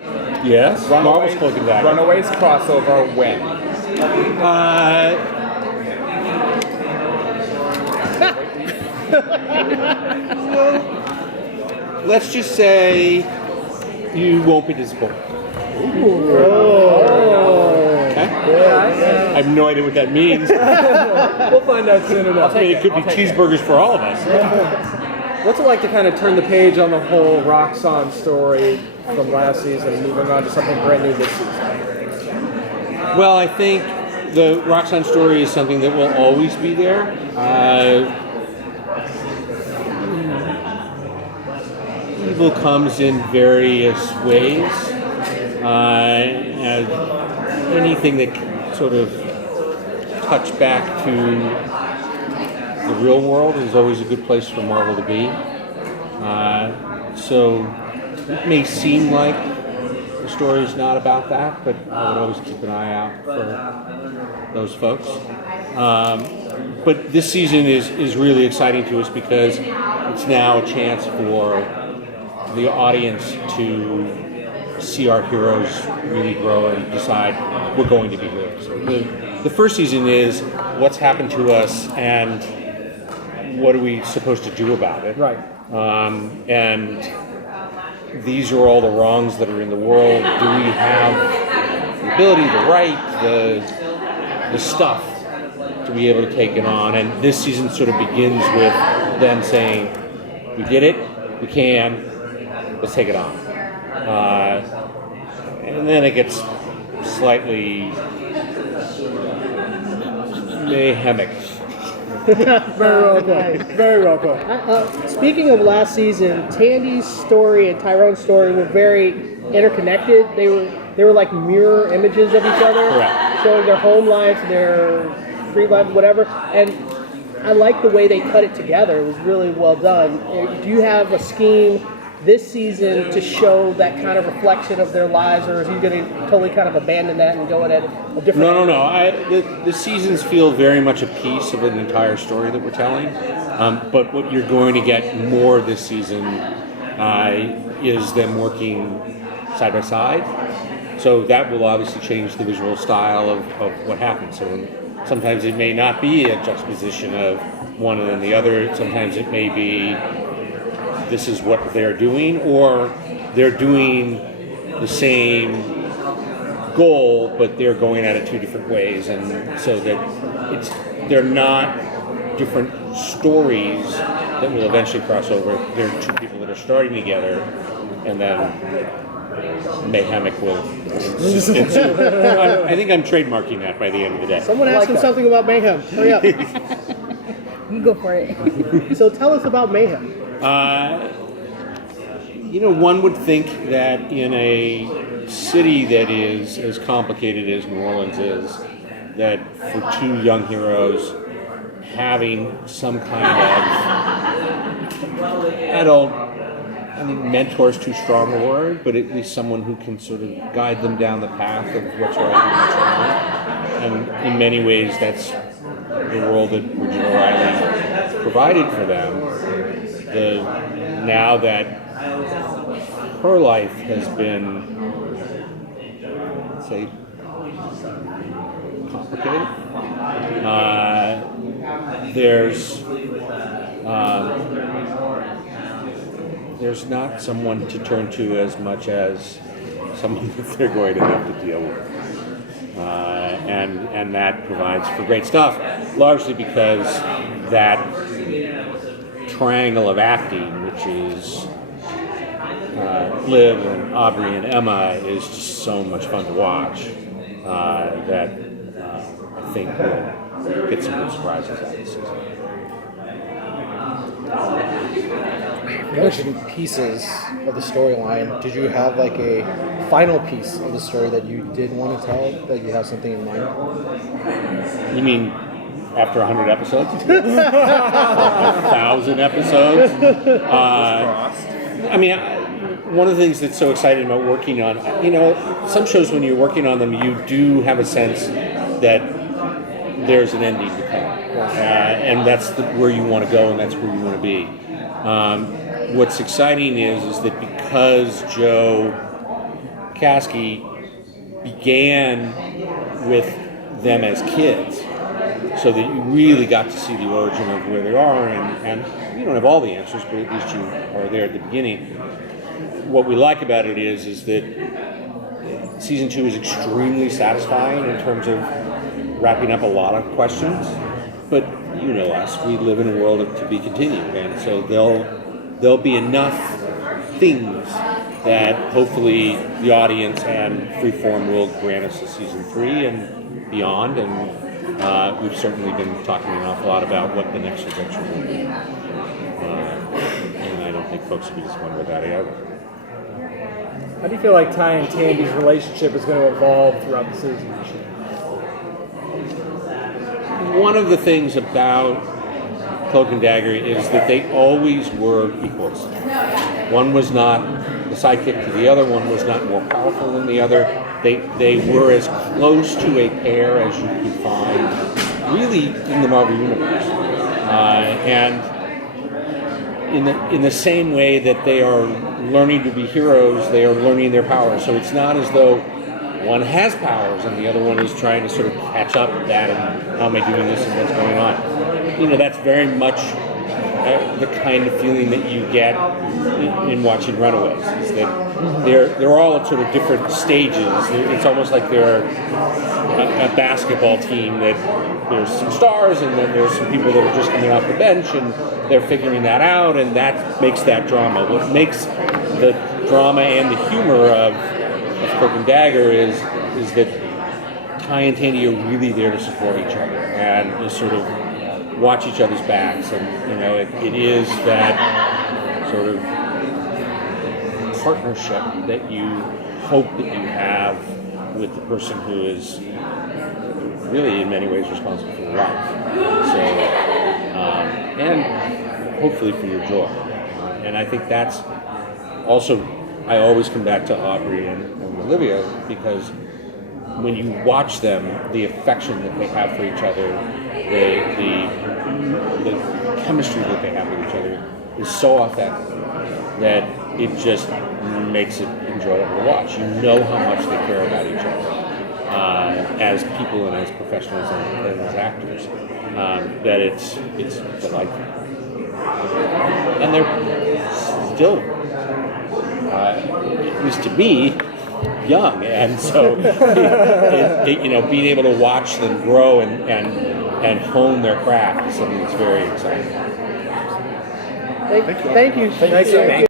Yes. Marvel's Cloak and Dagger. Runaways crossover when? Let's just say you won't be disappointed. Okay? I have no idea what that means. We'll find out soon enough. I mean, it could be cheeseburgers for all of us. What's it like to kind of turn the page on the whole Roxxon story from last season and moving on to something brand new this season? Well, I think the Roxxon story is something that will always be there. Evil comes in various ways. Anything that sort of touch back to the real world is always a good place for Marvel to be. So it may seem like the story is not about that, but I would always keep an eye out for those folks. But this season is really exciting to us because it's now a chance for the audience to see our heroes really grow and decide we're going to be heroes. The first season is what's happened to us and what are we supposed to do about it. Right. And these are all the wrongs that are in the world. Do we have the ability, the right, the stuff to be able to take it on? And this season sort of begins with them saying, we did it, we can, let's take it on. And then it gets slightly mayhemic. Very well put. Very well put. Speaking of last season, Tandy's story and Tyrone's story were very interconnected. They were like mirror images of each other, Correct. showing their home lives, their street lives, whatever. And I like the way they cut it together. It was really well done. Do you have a scheme this season to show that kind of reflection of their lives, or are you going to totally kind of abandon that and go in at a different? No. The seasons feel very much a piece of an entire story that we're telling. But what you're going to get more this season is them working side by side. So that will obviously change the visual style of what happens. So sometimes it may not be a juxtaposition of one and then the other. Sometimes it may be this is what they're doing, or they're doing the same goal, but they're going at it two different ways, and so that they're not different stories that will eventually cross over. They're two people that are starting together, and then mayhemic will ensue. I think I'm trademarking that by the end of the day. Someone asked him something about Mayhem. Hurry up. You go for it. So tell us about Mayhem. One would think that in a city that is as complicated as New Orleans is, that for two young heroes, having some kind of adult, mentor is too strong a word, but at least someone who can sort of guide them down the path of what's right and what's wrong. And in many ways, that's the world that Regina Riley provided for them. Now that her life has been, say, complicated, there's not someone to turn to as much as someone that they're going to have to deal with. And that provides for great stuff, largely because that triangle of acting, which is Liv and Aubrey and Emma, is just so much fun to watch that I think we'll get some good surprises out of this season. You mentioned pieces of the storyline. Did you have like a final piece of the story that you did want to tell, that you have something in mind? You mean after 100 episodes? 1,000 episodes? One of the things that's so exciting about working on, some shows when you're working on them, you do have a sense that there's an ending to come. And that's where you want to go, and that's where you want to be. What's exciting is that because Joe Kasky began with them as kids, so that you really got to see the origin of where they are, and you don't have all the answers, but at least you are there at the beginning. What we like about it is that season 2 is extremely satisfying in terms of wrapping up a lot of questions, but you know us, we live in a world of to be continued, and so there'll be enough things that hopefully the audience and Freeform will grant us a season 3 and beyond, and we've certainly been talking an awful lot about what the next adventure will be. And I don't think folks will be disappointed with that either. How do you feel like Ty and Tandy's relationship is going to evolve throughout the season? One of the things about Cloak and Dagger is that they always were equals. One was not the sidekick to the other, one was not more powerful than the other. They were as close to a pair as you could find, really, in the Marvel Universe. And in the same way that they are learning to be heroes, they are learning their powers. So it's not as though one has powers and the other one is trying to sort of catch up with that and how am I doing this and what's going on. You know, that's very much the kind of feeling that you get in watching Runaways. Is that they're all at sort of different stages. It's almost like they're a basketball team that there's some stars and then there's some people that are just coming off the bench and they're figuring that out, and that makes that drama. What makes the drama and the humor of Cloak and Dagger is that Ty and Tandy are really there to support each other and just sort of watch each other's backs, and you know it is that sort of partnership that you hope that you have with the person who is really in many ways responsible for your life. So and hopefully for your joy. And I think that's also, I always come back to Aubrey and Olivia, because when you watch them, the affection that they have for each other, the chemistry that they have with each other is so authentic that it just makes it enjoyable to watch. You know how much they care about each other as people and as professionals and as actors, that it's delightful. And they're still, at least to me, young, and so you know, being able to watch them grow and hone their craft is something that's very exciting. Thank you.